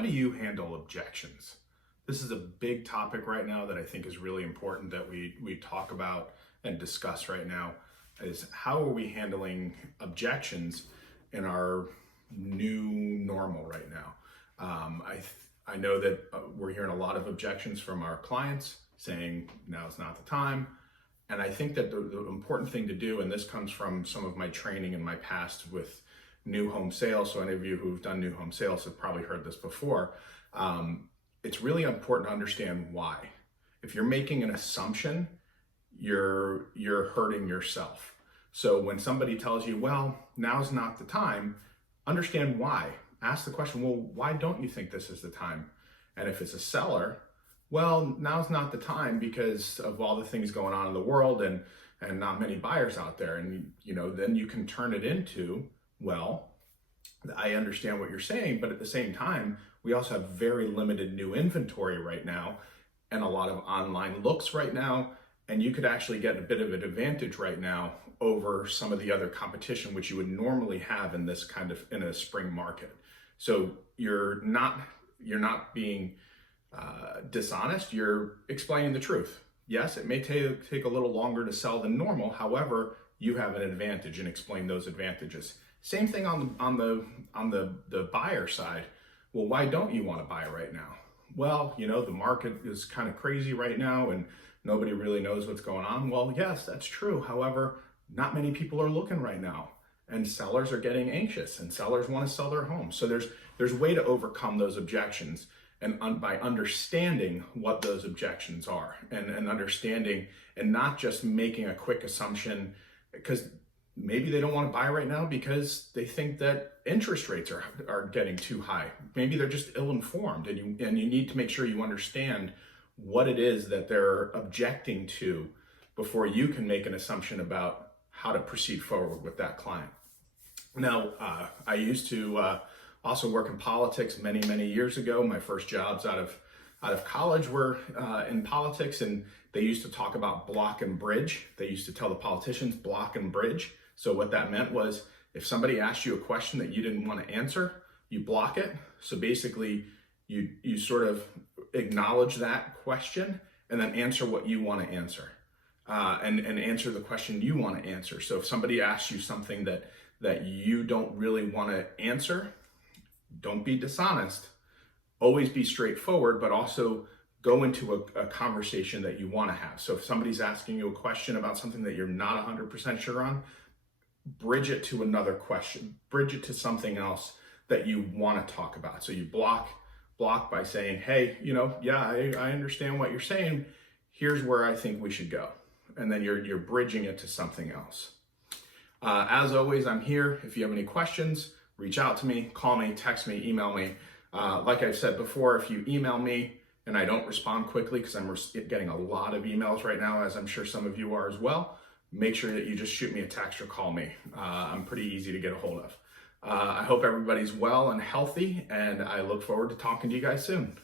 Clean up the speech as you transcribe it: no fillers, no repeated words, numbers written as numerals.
how do you handle objections? This is a big topic right now that I think is really important that we talk about and discuss right now, is how are we handling objections in our new normal right now? I know that we're hearing a lot of objections from our clients saying now's not the time. And I think that the important thing to do, and this comes from some of my training in my past with new home sales, so any of you who've done new home sales have probably heard this before, it's really important to understand why. If you're making an assumption, you're hurting yourself. So when somebody tells you, well, now's not the time, understand why. Ask the question, well, why don't you think this is the time? And if it's a seller, well, now's not the time because of all the things going on in the world and not many buyers out there. And then you can turn it into, well, I understand what you're saying, but at the same time, we also have very limited new inventory right now and a lot of online looks right now. And you could actually get a bit of an advantage right now over some of the other competition, which you would normally have in this in a spring market. So you're not being dishonest, you're explaining the truth. Yes, it may take a little longer to sell than normal. However, you have an advantage and explain those advantages. Same thing on the buyer side. Well, why don't you want to buy right now? Well, the market is kind of crazy right now and nobody really knows what's going on. Well, yes, that's true. However, not many people are looking right now and sellers are getting anxious and sellers want to sell their home. So there's a way to overcome those objections, and by understanding what those objections are and understanding and not just making a quick assumption, because maybe they don't want to buy right now because they think that interest rates are getting too high. Maybe they're just ill-informed, and you need to make sure you understand what it is that they're objecting to before you can make an assumption about how to proceed forward with that client. Now, I used to also work in politics many years ago. My first jobs out of college were in politics, and they used to talk about block and bridge. They used to tell the politicians block and bridge. So what that meant was if somebody asked you a question that you didn't want to answer, you block it. So basically you sort of acknowledge that question and then answer what you want to answer, and answer the question you want to answer. So if somebody asks you something that you don't really want to answer, don't be dishonest. Always be straightforward, but also go into a conversation that you want to have. So if somebody's asking you a question about something that you're not 100% sure on, bridge it to another question, bridge it to something else that you want to talk about. So you block by saying, hey, I understand what you're saying. Here's where I think we should go. And then you're bridging it to something else. As always, I'm here. If you have any questions, reach out to me, call me, text me, email me. Like I've said before, if you email me and I don't respond quickly, because I'm getting a lot of emails right now, as I'm sure some of you are as well, make sure that you just shoot me a text or call me. I'm pretty easy to get a hold of. I hope everybody's well and healthy, and I look forward to talking to you guys soon.